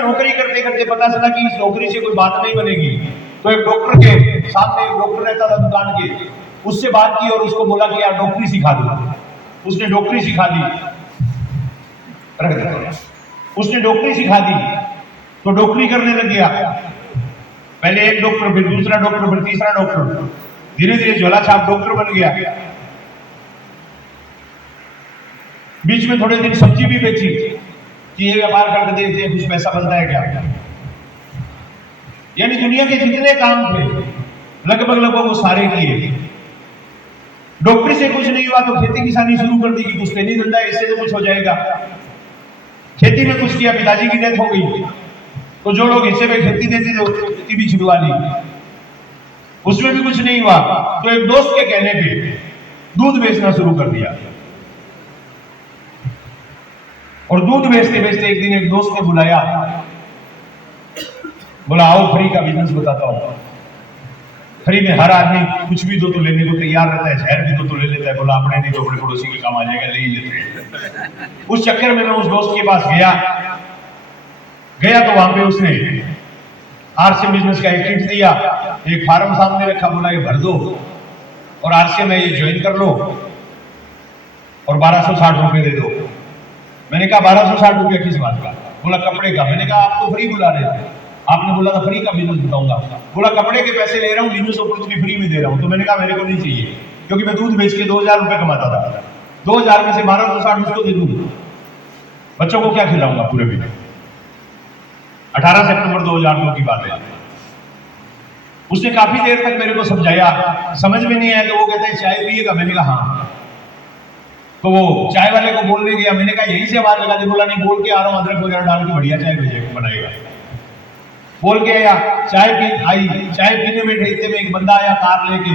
नौकरी करते करते पता चला कि इस नौकरी से कोई बात नहीं बनेगी, तो एक डॉक्टर के सामने एक डॉक्टर रहता था दुकान के, उससे बात की और उसको बोला कि यार डॉक्टरी सिखा दो। उसने डॉक्टरी सिखा दी, उसने डॉक्टरी सिखा दी तो डॉक्टरी करने लग गया। पहले एक डॉक्टर, फिर दूसरा डॉक्टर, फिर तीसरा डॉक्टर, धीरे धीरे झोला छाप डॉक्टर बन गया। बीच में थोड़े दिन सब्जी भी बेची कि ये व्यापार करके देखते हैं कुछ पैसा बनता है क्या। यानी दुनिया के जितने काम थे लगभग वो सारे किए। डॉक्टरी से कुछ नहीं हुआ तो खेती किसानी शुरू कर दी कि कुछ तेली धंधा इससे तो कुछ हो जाएगा। खेती में कुछ किया, पिताजी की डेथ हो गई तो जो लोग हिस्से में खेती देते थे खेती भी छुड़वा ली, उसमें भी कुछ नहीं हुआ तो एक दोस्त के कहने पे दूध बेचना शुरू कर दिया। और दूध बेचते बेचते एक दिन एक दोस्त ने बुलाया, बोला आओ फ्री का बिजनेस बताता हूं। फ्री में हर आदमी कुछ भी दो तो लेने को तैयार रहता है, जहर भी दो तो ले लेता है, बोला अपने नहीं तो अपने पड़ोसी के काम आ जाएगा, ले ही लेते हैं। उस चक्कर में मैं उस दोस्त के पास गया तो वहां पे उसने आरसीएम बिजनेस का एक किट दिया, एक फार्म सामने रखा, बोला ये भर दो और आरसीएम में ये ज्वाइन कर लो और 1260 रुपए दे दो। मैंने कहा 1260 रुपया किस बात का? बोला कपड़े का। मैंने कहा आप तो फ्री बुला रहे थे, आपने बोला था फ्री का बिजनेस बताऊंगा। बोला कपड़े के पैसे ले रहा हूँ, बिजनेस अपॉर्चुनिटी फ्री में दे रहा हूँ। तो मैंने कहा मेरे को नहीं चाहिए, क्योंकि मैं दूध बेच के 2000 रुपए कमाता था। 2000 में से 1260 उसको दे दूँ, बच्चों को क्या खिलाऊंगा पूरे महीने। 18 सितंबर 2002 की बात है। उसने काफी देर तक मेरे को समझाया, समझ में नहीं आया तो वो कहता है चाय पिएगा? मैंने कहा हाँ। तो वो चाय वाले को बोलने गया, मैंने कहा यहीं से आवाज लगा दे। बोला नहीं, बोल के आ रहा हूँ, अदरक वगैरह डाल के बढ़िया चाय बनाएगा। बोल के आया, चाय पीने में इतने में एक बंदा आया कार लेके,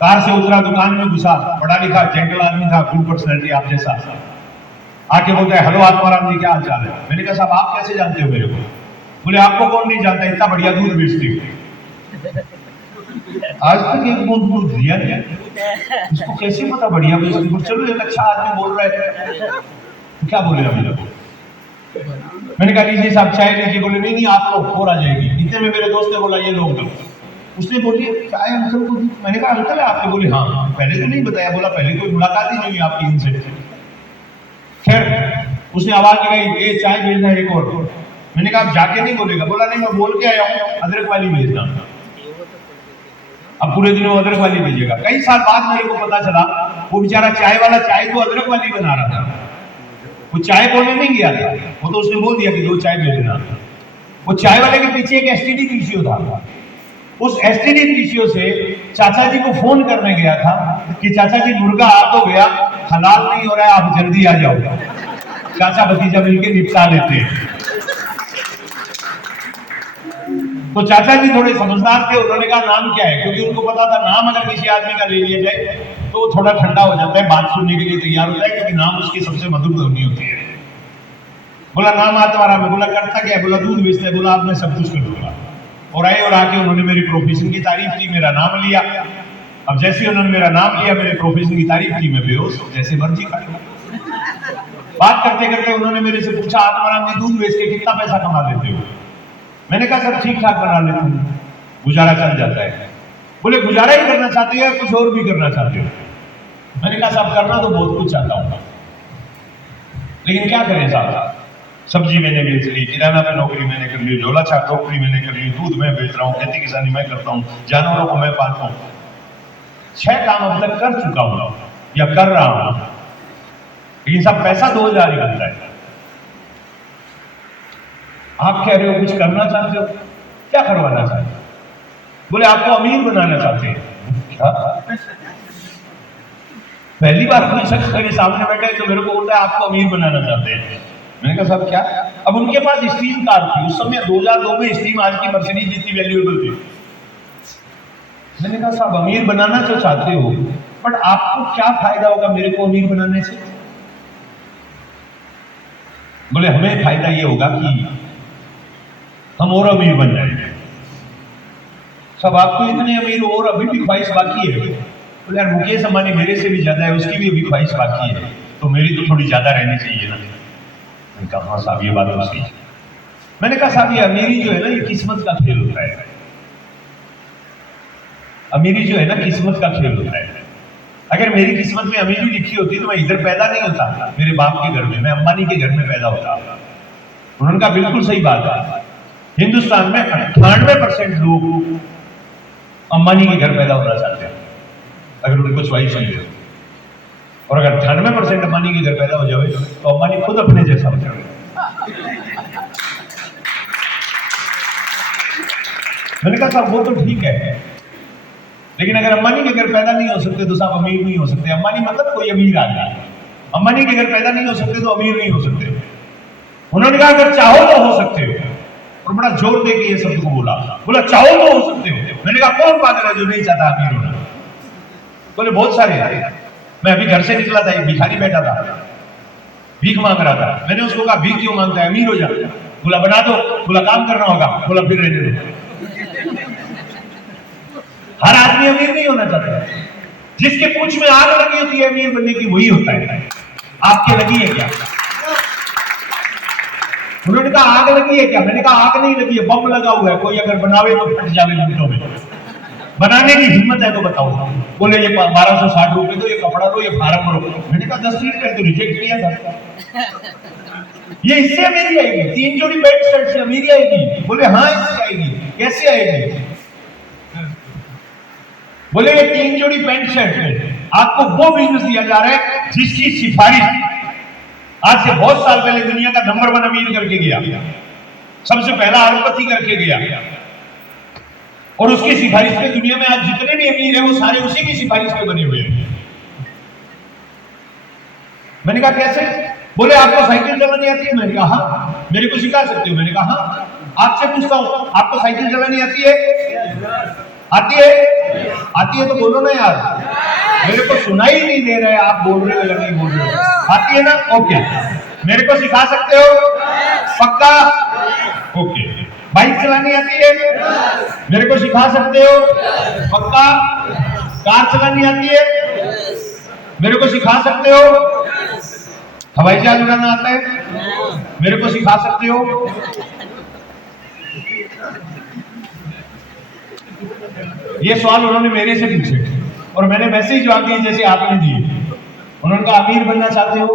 कार से उतरा, दुकान में घुसा, पढ़ा लिखा जेंटल आदमी था, गुड पर्सनैलिटी आप जैसा। आके बोलता है हेलो आत्माराम जी क्या हाल चाल है? मैंने कहा साहब आप कैसे जानते हो मेरे को? बोले आपको कौन नहीं जानता, इतना बढ़िया दूध बेचती हूँ। आज तक एक बूंद दूध दिया नहीं, इसको कैसे पता बढ़िया बेचती हूँ? चलो एक अच्छा आदमी बोल रहा है तो क्या बोलेगा मेरे को? मैंने कहा लीजिए साहब चाय लीजिए। बोले नहीं नहीं आप लोग और आ जाएगी। इतने में मेरे दोस्त ने बोला ये लोग दो। उसने बोली चाय अंकल को दी। मैंने कहा अंकल है आपके? बोले हाँ। पहले तो नहीं बताया। बोला पहले कोई मुलाकात ही नहीं हुई आपकी इनसे। खैर उसने आवाज लगाई ये चाय भेजना है एक और। मैंने कहा आप जाके नहीं बोलेगा? बोला नहीं मैं बोल के आया हूँ, अदरक वाली भेजना। अब पूरे दिन वो अदरक वाली भेजेगा। कई साल बाद मेरे को पता चला वो बेचारा चाय वाला चाय तो अदरक वाली बना रहा था, वो चाय बोलने नहीं गया था। वो तो उसने बोल दिया कि दो चाय भेजना। वो चाय वाले के पीछे एक एसटीडी पीसीओ था। उस एसटीडी पीसीओ से चाचा जी को फोन करने गया था कि चाचा जी मुर्गा आ तो गया, हलाल नहीं हो रहा है, आप जल्दी आ जाओ। चाचा भतीजा मिलकर निपटा लेते हैं। तो चाचा जी थोड़े समझदार थे, उन्होंने कहा नाम क्या है, क्योंकि उनको पता था नाम अगर किसी आदमी का ले लिया जाए तो वो थोड़ा ठंडा हो जाता है, बात सुनने के लिए तैयार होता है, क्योंकि नाम उसकी सबसे मधुर ध्वनि होती है। बोला नाम आत्माराम है। बोला करता क्या है? बोला दूध बेचता है। बोला आप मैं सब कुछ कर दूंगा। और आए और आके उन्होंने मेरी प्रोफेशन की तारीफ की, मेरा नाम लिया। अब जैसे उन्होंने मेरा नाम लिया, मेरे प्रोफेशन की तारीफ की, मैं बेहोश जैसे मर्जी का। बात करते करते उन्होंने मेरे से पूछा आत्माराम जी दूध बेच के कितना पैसा कमा लेते हो? मैंने कहा सर ठीक ठाक बना लेता हूँ, गुजारा चल जाता है। बोले गुजारा ही करना चाहते हो या कुछ और भी करना चाहते हो? मैंने कहा साहब करना तो बहुत कुछ चाहता हूँ, लेकिन क्या करें साहब? सब्जी मैंने बेच ली, किराना में नौकरी मैंने कर ली, झोला छाप नौकरी मैंने कर ली, दूध मैं बेच रहा हूँ, खेती किसानी मैं करता हूँ, जानवरों को मैं पालता हूँ। 6 काम अब तक कर चुका हूँ या कर रहा हूँ, लेकिन सब पैसा 2000 ही बनता है। आप कह रहे हो कुछ करना चाहते हो, क्या करवाना चाहते हो? बोले आपको अमीर बनाना चाहते हैं। क्या? पहली बार कोई शख्स मेरे सामने बैठा है तो मेरे को बोलता है आपको अमीर बनाना चाहते हैं। मैंने कहा साहब क्या? अब उनके पास स्टीम कार थी उस समय, 2002 में स्टीम आज की मर्सिडीज जितनी वैल्यूएबल थी। मैंने कहा साहब अमीर बनाना तो चाहते हो, बट आपको क्या फायदा होगा मेरे को अमीर बनाने से? बोले हमें फायदा ये होगा कि हम और अमीर बन जाएंगे। सब आपको इतने अमीर हो और अभी भी ख्वाहिश बाकी है। बोले यार मुकेश अंबानी मेरे से भी ज्यादा है, उसकी भी अभी ख्वाहिश बाकी है, तो मेरी तो थोड़ी ज्यादा रहनी चाहिए ना। मैंने कहा हाँ साहब ये बात तो सही है। मैंने कहा साहब ये अमीरी जो है ना, ये किस्मत का खेल होता है। अमीरी जो है ना, किस्मत का खेल होता है। अगर मेरी किस्मत में अमीरी लिखी होती तो मैं इधर पैदा नहीं होता, मेरे बाप के घर में, मैं अंबानी के घर में पैदा होता। उन्होंने कहा बिल्कुल सही बात है, हिंदुस्तान में 98% लोग अंबानी के घर पैदा होना चाहते हैं अगर उनको च्वाइस मिले। और अगर 98% अंबानी के घर पैदा हो जाए तो अंबानी खुद अपने जैसा हो जाए। मैंने कहा साहब वो तो ठीक है, लेकिन अगर अंबानी के घर पैदा नहीं हो सकते तो साहब अमीर नहीं हो सकते। अंबानी मतलब कोई अमीर आदमी, अंबानी के घर पैदा नहीं हो सकते तो अमीर नहीं हो सकते। उन्होंने कहा अगर चाहो तो हो सकते हो, और बड़ा जोर दे के ये शब्द को बोला चाहो तो हो सकते हो। मैंने कहा कौन पागल है जो नहीं चाहता अमीर होना? बोले बहुत सारे हैं। मैं अभी घर से निकला था, एक भिखारी बैठा था, भीख मांग रहा था। मैंने उसको कहा भीख क्यों मांगता है, अमीर हो जा। बोला बना दो। बोला काम करना होगा। बोला फिर रहने दो। हर आदमी अमीर नहीं होना चाहता। जिसके पूंछ में आग लगी होती है अमीर बनने की, वही होता है। आपके लगी है क्या? उन्होंने कहा आग लगी है क्या? मैंने कहा आग नहीं लगी है, बम लगा हुआ है। कोई अगर बनावे तो फट जावे मिनटों में। बनाने की हिम्मत है तो बताओ। बोले ये 1260 रुपए दो, ये कपड़ा दो, ये फार्म भरो। मैंने कहा 10 मिनट कर, तो रिजेक्ट किया था। ये इससे अमीरी आएगी, 3 जोड़ी पैंट शर्ट से अमीरी आएगी? बोले हाँ इससे आएगी। कैसे आएगी? बोले ये 3 जोड़ी पैंट शर्ट में आपको वो बिजनेस दिया जा रहा है जिसकी सिफारिश आज से बहुत साल पहले दुनिया का नंबर 1 अमीर करके गया, सबसे पहला अरबपति करके गया, और उसकी सिफारिश पे दुनिया में आज जितने भी अमीर हैं वो सारे उसी की सिफारिश पे बने हुए हैं। मैंने कहा कैसे? बोले आपको साइकिल चलानी आती है? मैंने कहा हाँ। मेरे को सिखा सकते हो? मैंने कहा हाँ। आपसे पूछता हूं आपको साइकिल चलानी आती है? आती है? आती है तो बोलो ना यार, मेरे को सुनाई नहीं दे रहा है आप बोल रहे हो या नहीं बोल रहे हो। आती है ना? ओके। मेरे को सिखा सकते हो? पक्का? ओके। बाइक चलानी आती है? मेरे को सिखा सकते हो? पक्का? कार चलानी आती है? मेरे को सिखा सकते हो? हवाई जहाज उड़ाना आता है? मेरे को सिखा सकते हो? ये सवाल उन्होंने मेरे से पूछे और मैंने वैसे ही जवाब दिए जैसे आपने दिए। उन्होंने कहा अमीर बनना चाहते हो?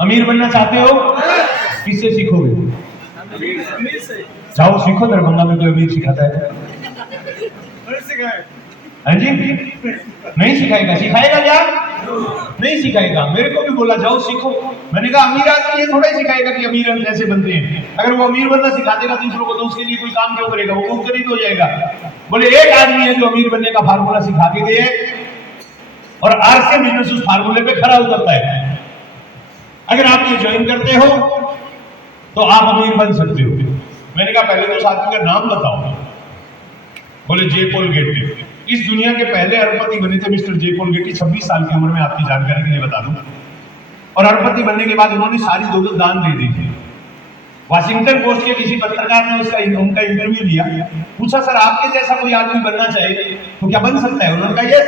अमीर बनना चाहते हो? किससे सीखोगे? जाओ सीखो, दरभंगा में कोई अमीर सिखाता है। हाँ जी, नहीं सिखाएगा। सिखाएगा क्या? नहीं सिखाएगा। मेरे को भी बोला जाओ सीखो। मैंने कहा अमीर आदमी ये थोड़ा ही सिखाएगा कि अमीर कैसे बनते हैं। अगर वो अमीर बनना सिखा देगा दूसरों को तो उसके लिए कोई काम क्यों करेगा, वो खुद खरीद हो जाएगा। बोले एक आदमी है जो अमीर बनने का फार्मूला सिखा के दे और आज से बिजनेस उस फार्मूले पे खड़ा उतरता है। अगर आप ये ज्वाइन करते हो तो आप अमीर बन सकते हो। मैंने कहा पहले तो उस आदमी का नाम बताओ। बोले जे पॉल गेटी। इस दुनिया के पहले अरबपति बने थे मिस्टर जे पॉल गेटी। 26 साल की उम्र में, आपकी जानकारी के लिए बता दूं। और अरबपति बनने के बाद उन्होंने सारी दौलत दान दे दी थी। वाशिंगटन पोस्ट के किसी पत्रकार ने उनका इंटरव्यू लिया, पूछा सर आपके जैसा कोई आदमी बनना चाहे तो क्या बन सकता है? उन्होंने कहा यस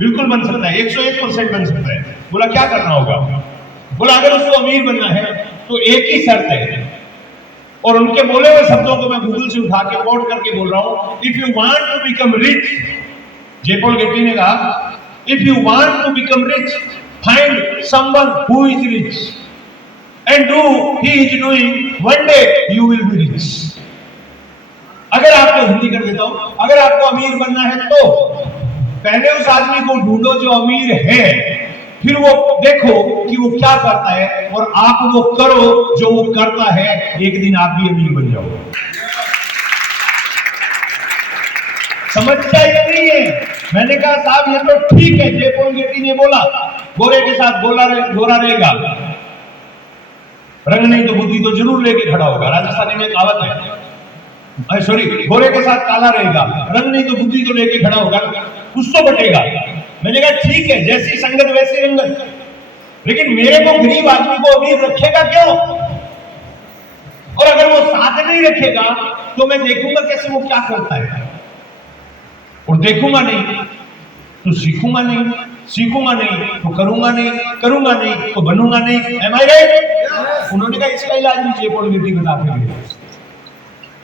बिल्कुल बन सकता है, 101% बन सकता है। बोला क्या करना होगा? बोला अगर उसको अमीर बनना है तो एक ही शर्त है, और उनके बोले हुए शब्दों को मैं गूगल से उठा के कोट करके बोल रहा हूं। If you want to become rich, J Paul Getty ने कहा, if you want to become rich find someone who is rich and do he is doing, one day you will be rich. अगर आपको हिंदी कर देता हूं, अगर आपको अमीर बनना है तो पहले उस आदमी को ढूंढो जो अमीर है, फिर वो देखो कि वो क्या करता है और आप वो करो जो वो करता है। एक दिन आप भी अमीर बन जाओ। समझता ही नहीं है। मैंने कहा साहब ये तो ठीक है, जे पॉल गेटी ने बोला गोरे के साथ गोरा रहेगा, रंग नहीं तो बुद्धि तो जरूर लेके खड़ा होगा। राजस्थानी में कहावत है, सॉरी, गोरे के साथ काला रहेगा, रंग नहीं तो बुद्धि तो लेके खड़ा होगा, कुछ तो बटेगा। मैंने कहा ठीक है, जैसी संगत वैसी रंगत, लेकिन मेरे को गरीब आदमी को अमीर रखेगा क्यों? और अगर वो साथ नहीं रखेगा तो मैं देखूंगा कैसे वो क्या करता है, और देखूंगा नहीं तो सीखूंगा नहीं, सीखूंगा नहीं तो करूंगा नहीं, करूंगा नहीं तो बनूंगा नहीं। एम आई राइट? उन्होंने कहा इसका इलाज भी जेपोल गेटी बता के गए,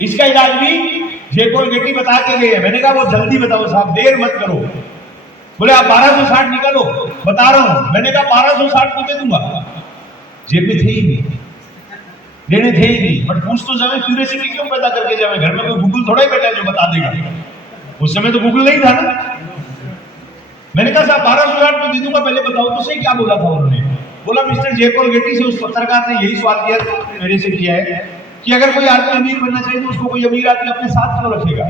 इसका इलाज भी जेपोल गेटी बता के गए। मैंने कहा वो जल्दी बताओ साहब, देर मत करो। बोले आप 1260 निकालो, बता रहा हूं। मैंने कहा 1260 को दे दूंगा, जेब में थे ही नहीं, देने थे ही नहीं। बट पूछ तो जाए, क्यूरियोसिटी क्यों पैदा करके जाए? घर में कोई गूगल थोड़ा ही बैठा है जो बता देगा। उस समय तो गूगल नहीं था ना। मैंने कहा साहब 1260 को दे दूंगा, पहले बताओ तो सही क्या बोला था उन्होंने। बोला मिस्टर जेपोल गेटी से उस पत्रकार ने यही सवाल किया, मेरे से किया है कि अगर कोई आदमी अमीर बनना चाहिए तो उसको कोई अमीर आदमी अपने साथ क्यों रखेगा?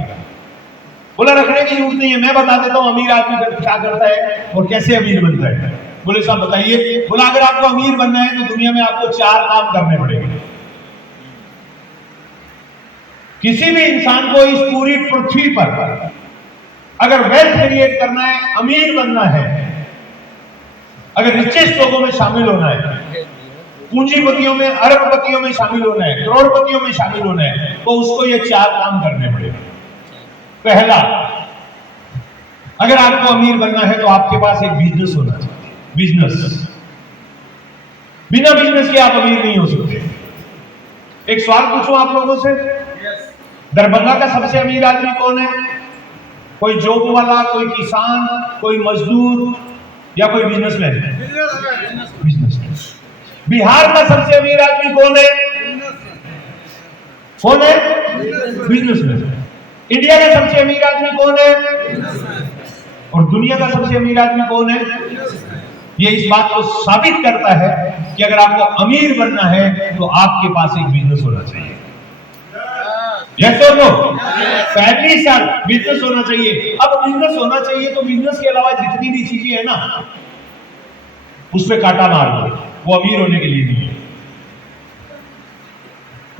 बोला रखने की जरूरत नहीं है, मैं बता देता हूं अमीर आदमी क्या करता है और कैसे अमीर बनता है। बोले साहब बताइए। बोला अगर आपको अमीर बनना है तो दुनिया में आपको 4 काम करने पड़ेंगे। किसी भी इंसान को इस पूरी पृथ्वी पर अगर वेल्थ क्रिएट करना है, अमीर बनना है, अगर रिचेस्ट लोगों में शामिल होना है, पूंजीपतियों में, अरबपतियों में शामिल होना है, करोड़पतियों में शामिल होना है, तो उसको ये 4 काम करने पड़ेंगे। पहला, अगर आपको अमीर बनना है तो आपके पास एक बिजनेस होना चाहिए। बिजनेस, बिना बिजनेस के आप अमीर नहीं हो सकते। एक सवाल पूछूं आप लोगों से, दरभंगा का सबसे अमीर आदमी कौन है? कोई जॉब वाला, कोई किसान, कोई मजदूर या कोई बिजनेसमैन? बिजनेसमैन। बिहार का सबसे अमीर आदमी कौन है? कौन है? बिजनेसमैन। इंडिया का सबसे अमीर आदमी कौन है? और दुनिया का सबसे अमीर आदमी कौन है? ये इस बात को साबित करता है कि अगर आपको अमीर बनना है तो आपके पास एक बिजनेस होना चाहिए। यस और नो? पहली साल बिजनेस होना चाहिए। अब बिजनेस होना चाहिए तो बिजनेस के अलावा जितनी भी चीजें है ना, उसमें कांटा मार दो, वो अमीर होने के लिए नहीं है।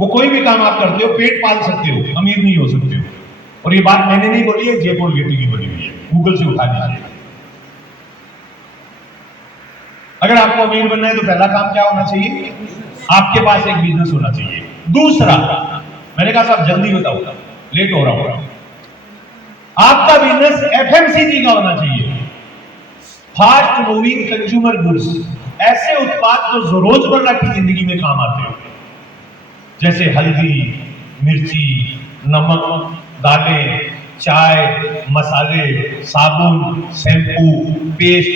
वो कोई भी काम आप करते हो, पेट पाल सकते हो, अमीर नहीं हो सकते हो। और ये बात मैंने नहीं बोली है, जेपोल गेटी की बोली हुई है, गूगल से उठा लीजिए। अगर आपको अमीर बनना है तो पहला काम क्या होना चाहिए? आपके पास एक बिजनेस होना चाहिए। दूसरा, मैंने कहा साहब जल्दी बताओ, लेट हो रहा हूं। आपका बिजनेस एफएमसीजी का होना चाहिए, फास्ट मूविंग कंज्यूमर गुड्स। ऐसे उत्पाद जो रोजमर्रा की जिंदगी में काम आते हो, जैसे हल्दी, मिर्ची, नमक, दालें, चाय, मसाले, साबुन, शैम्पू, पेस्ट,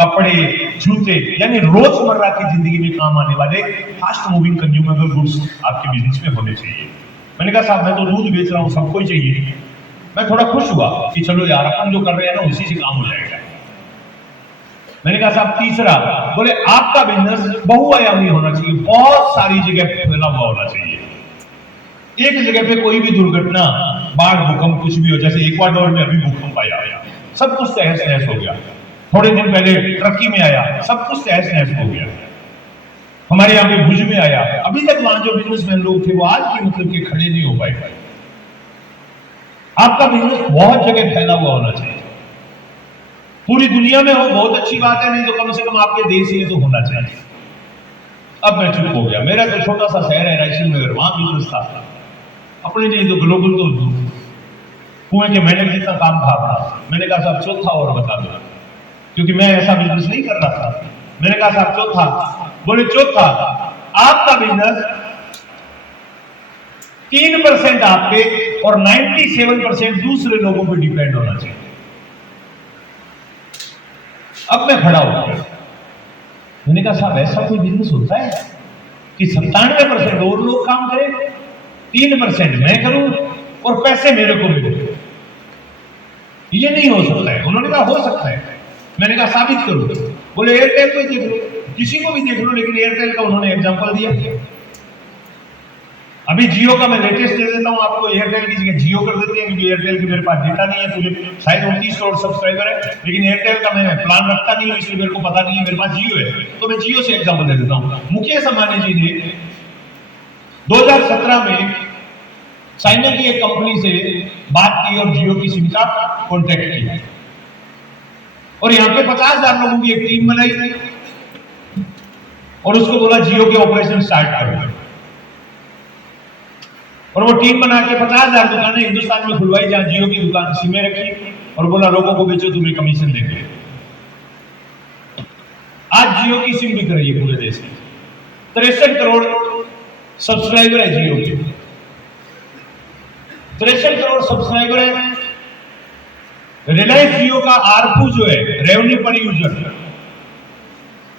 कपड़े, जूते, यानी रोजमर्रा की जिंदगी में काम आने वाले फास्ट मूविंग कंज्यूमेबल गुड्स आपके बिजनेस में होने चाहिए। मैंने कहा साहब मैं तो दूध बेच रहा हूं, सबको ही चाहिए। मैं थोड़ा खुश हुआ कि चलो यार अपन जो कर रहे हैं ना उसी से काम हो जाएगा। मैंने कहा साहब तीसरा, बोले आपका बिजनेस बहुआयामी होना चाहिए, बहुत सारी जगह फैला हुआ होना चाहिए। एक जगह पे कोई भी दुर्घटना, बाढ़, भूकंप, कुछ भी हो, जैसे इक्वाडोर में अभी भूकंप आया, सब कुछ तहस नहस हो गया। थोड़े दिन पहले टर्की में आया, सब कुछ तहस नहस हो गया। हमारे यहाँ पे भुज में आया, अभी तक वहां जो बिजनेसमैन लोग थे वो आज की मतलब के खड़े नहीं हो पाए। आपका बिजनेस बहुत जगह फैला हुआ होना चाहिए, पूरी दुनिया में हो, बहुत अच्छी बात है, नहीं तो कम से कम आपके देश में तो होना चाहिए। अब मैं चुप हो गया। मेरा तो छोटा सा शहर है रायसेन नगर, वहां बिजनेस था, अपने लिए तो ग्लोबल तो कुएं के मेंढक जितना काम था अपना। मैंने कहा साहब चौथा और बता दो, क्योंकि मैं ऐसा बिजनेस नहीं कर रहा था। मैंने कहा साहब चौथा। बोले चौथा, आपका बिजनेस 3% आप पे और 97% दूसरे लोगों पे डिपेंड होना चाहिए। अब मैं खड़ा हो गया। मैंने कहा साहब ऐसा कोई बिजनेस होता है कि 97% और लोग काम करें, 3% मैं करूं और पैसे मेरे को मिले? ये नहीं हो सकता है। उन्होंने कहा हो सकता है। मैंने कहा साबित करो। बोले एयरटेल को देख लो, किसी को भी देख लो, लेकिन एयरटेल का उन्होंने एग्जांपल दिया। अभी जियो का मैं लेटेस्ट दे देता हूं आपको, एयरटेल की जगह जियो कर देते हैं, क्योंकि एयरटेल के मेरे पास डेटा नहीं है। मुझे शायद 29 करोड़ सब्सक्राइबर है, लेकिन एयरटेल का मैं प्लान रखता नहीं हूं, इसलिए मेरे को पता नहीं है। मेरे पास जियो है, तो मैं जियो से एग्जांपल दे देता हूं। मुकेश अंबानी जी ने 2017 में चाइना की एक कंपनी से बात की और जियो की सिम का कॉन्ट्रैक्ट किया, और यहाँ पे 50,000 लोगों की एक टीम बनाई और उसको बोला जियो के ऑपरेशन स्टार्ट करो। और वो टीम बना के 50,000 दुकानें हिंदुस्तान में खुलवाई, जहां जियो की दुकान सिमें रखी, और बोला लोगों को बेचो, तुम्हें कमीशन देंगे। आज जियो की सिम बिक रही है पूरे देश में। 63 करोड़ सब्सक्राइबर है जियो के, 63 करोड़ सब्सक्राइबर है। रिलायंस जियो का आरपू जो है, रेवेन्यू पर यूजर,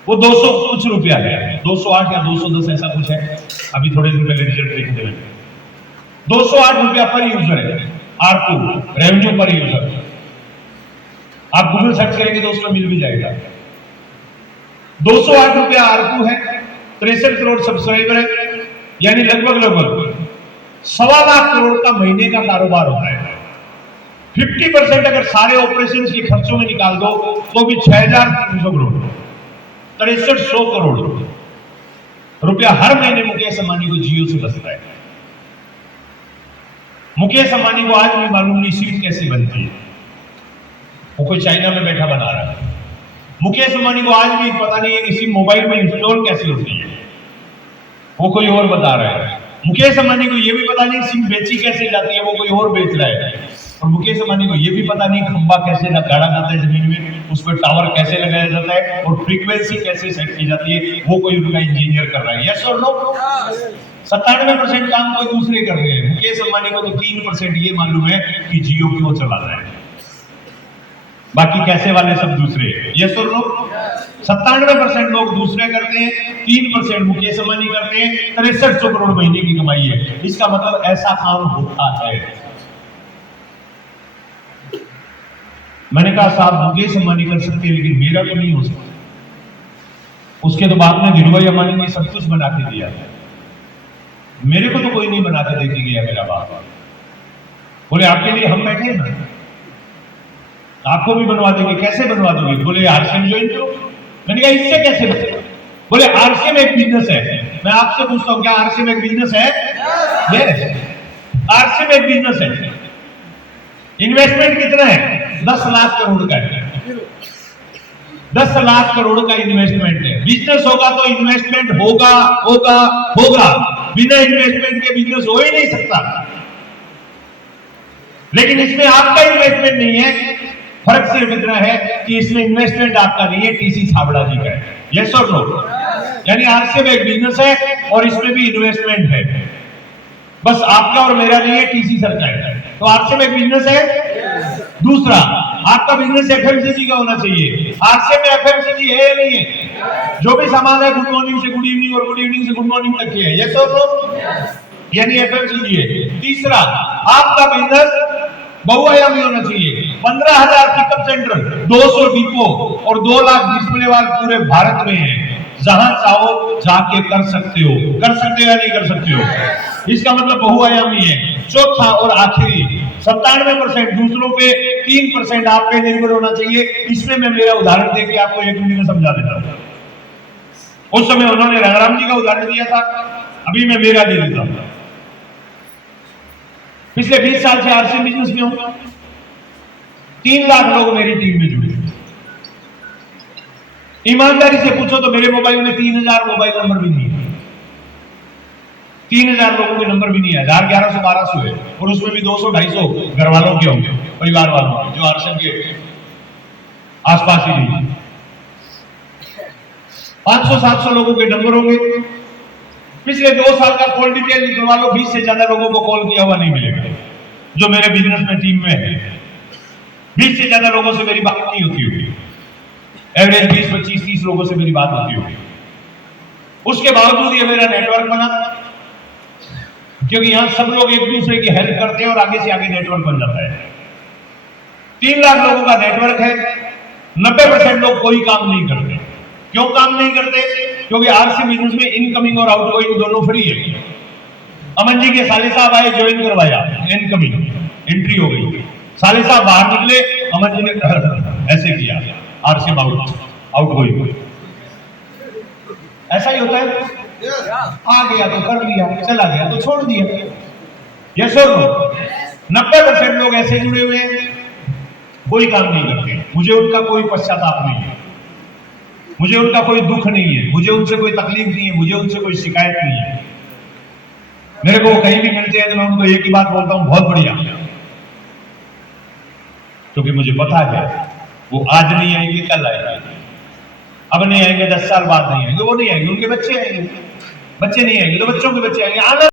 वो 200 कुछ रुपया है, 208 या 210 ऐसा कुछ है। अभी थोड़े दिन पहले रिजल्ट देखने में 208 रुपया पर यूजर है आरपू, रेवेन्यू पर यूजर। आप गूगल सर्च करेंगे तो उसमें मिल भी जाएगा। 208 रुपया आरपू है, 63 करोड़ सब्सक्राइबर है, यानी लगभग 1.25 लाख करोड़ का महीने का कारोबार होता है। 50% अगर सारे ऑपरेशन के खर्चों में निकाल दो तो भी 6,300 करोड़, 6300 करोड़ रुपया हर महीने मुकेश अंबानी को जियो से बचता है। मुकेश अंबानी को आज भी मालूम नहीं सिम कैसे बनती है, वो कोई चाइना में बैठा बना रहा है। मुकेश अंबानी को आज भी पता नहीं है कि सिम मोबाइल में इंस्टॉल कैसे होती है, वो कोई और बता रहा है। मुकेश अंबानी को यह भी पता नहीं सिम बेची कैसे जाती है, वो कोई और बेच रहा है। और मुकेश अंबानी को यह भी पता नहीं खंबा कैसे गाड़ा जाता है जमीन में, उस पर टावर कैसे लगाया जाता है और फ्रीक्वेंसी कैसे सेट की जाती है, वो कोई उनका इंजीनियर कर रहा है। यस और नो? 97% काम कोई दूसरे कर रहे हैं। मुकेश अंबानी को तो 3% ये मालूम है कि जियो क्यों चलाना है, बाकी कैसे वाले सब दूसरे। यस और नो? 97% लोग दूसरे करते हैं, 3% मुकेश अंबानी करते हैं। 6300 करोड़ महीने की कमाई है। इसका मतलब ऐसा काम होता है। मैंने कहा साहब मुकेश अंबानी कर सकते हैं लेकिन मेरा तो नहीं हो सकता। उसके तो बाद में धीरूभाई अंबानी ने सब कुछ बना के दिया, मेरे को तो कोई नहीं बना के देके गया मेरा बाप। बोले आपके लिए हम बैठे ना, आपको भी बनवा देंगे। कैसे बनवा दोगे? बोले आरसीएम ज्वाइन करो। मैंने कहा इससे कैसे बचे? बोले आरसीएम एक बिजनेस है। मैं आपसे पूछता हूं क्या आरसीएम एक बिजनेस है? यस, आरसीएम एक बिजनेस है। इन्वेस्टमेंट कितना है? 10 लाख करोड़ का है। 10 लाख करोड़ का इन्वेस्टमेंट है। बिजनेस होगा तो इन्वेस्टमेंट होगा होगा होगा, बिना इन्वेस्टमेंट के बिजनेस हो ही नहीं सकता। लेकिन इसमें आपका इन्वेस्टमेंट नहीं है। फर्क सिर्फ इतना है कि इसमें इन्वेस्टमेंट आपका नहीं है, टीसी छाबड़ा जी का है। यस और नो? यानी आरसीएम एक बिजनेस है और इसमें भी इन्वेस्टमेंट है, बस आपका और मेरा नहीं है, टीसी सर का है। तो आरसीएम एक बिजनेस है। दूसरा, आपका बिजनेस एफएमसीजी का होना चाहिए। आरसीएम में एफएमसीजी है या नहीं है? जो भी सामान है गुड मॉर्निंग से गुड इवनिंग और गुड इवनिंग से गुड मॉर्निंग तक के है। यस और नो? यानी एफएमसीजी है। तीसरा, आपका बिजनेस बहुआयामी होना चाहिए। 15,000 पिकअप सेंटर, 200 डिपो और 2 लाख डिस्प्ले वाल पूरे भारत में है। जहां चाहो जाके कर सकते हो। कर सकते हो या नहीं कर सकते हो? इसका मतलब बहुआयामी है। चौथा और आखिरी, 97% दूसरों पे, 3% आप पे निर्भर होना चाहिए। इसमें मैं मेरा उदाहरण देके आपको 1 मिनट में समझा देता हूं। उस समय उन्होंने रंगराम जी का उदाहरण दिया था, अभी मैं मेरा दे देता हूं। पिछले 20 साल से आरसीएम बिजनेस में हूं। 3 लाख लोग मेरी टीम में जुड़े। ईमानदारी से पूछो तो मेरे मोबाइल में 3000 मोबाइल नंबर भी नहीं है। 3000 लोगों के नंबर भी नहीं है। 1000, 1100, 1200 है और उसमें भी 200-250 घर वालों के होंगे, परिवार वालों के, जो आरसीएम के आसपास ही नहीं। 500-700 लोगों के नंबर होंगे। पिछले 2 साल का कॉल डिटेल निकलवा लो, 20 से ज्यादा लोगों को कॉल किया हुआ नहीं मिलेगा जो मेरे बिजनेस में टीम में है। 20 से ज्यादा लोगों से मेरी बात नहीं होती होगी। एवरेज 20, 25, 30 लोगों से मेरी बात होती होगी। उसके बावजूद ये मेरा नेटवर्क बना, क्योंकि यहां सब लोग एक दूसरे की हेल्प करते हैं और आगे से आगे नेटवर्क बन जाता है। 3 लाख लोगों का नेटवर्क है। 90% लोग कोई काम नहीं करते। क्यों काम नहीं करते? क्योंकि आरसीएम बिजनेस में इनकमिंग और आउटगोइंग दोनों फ्री है। अमन जी के साले साहब आए, ज्वाइन करवाया, इनकमिंग एंट्री हो गई। साले साहब बाहर निकले, अमन जी ने ऐसे किया, आरसीएम आउटगोइंग। ऐसा ही होता है। आ गया तो कर लिया, चला गया तो छोड़ दिया। यस और नो? 90% लोग ऐसे जुड़े हुए हैं, कोई काम नहीं करते। मुझे उनका कोई पश्चाताप नहीं है, मुझे उनका कोई दुख नहीं है, मुझे उनसे कोई तकलीफ नहीं है, मुझे उनसे कोई शिकायत नहीं है। मेरे को कहीं भी मिलते हैं तो मैं उनको एक ही बात बोलता हूं, बहुत बढ़िया। क्योंकि मुझे पता है वो आज नहीं आएंगे, कल आएंगे। अब नहीं आएंगे, 10 साल बाद नहीं आएंगे, वो नहीं आएंगे, उनके बच्चे आएंगे। बच्चे नहीं आएंगे तो बच्चों के बच्चे आएंगे। आना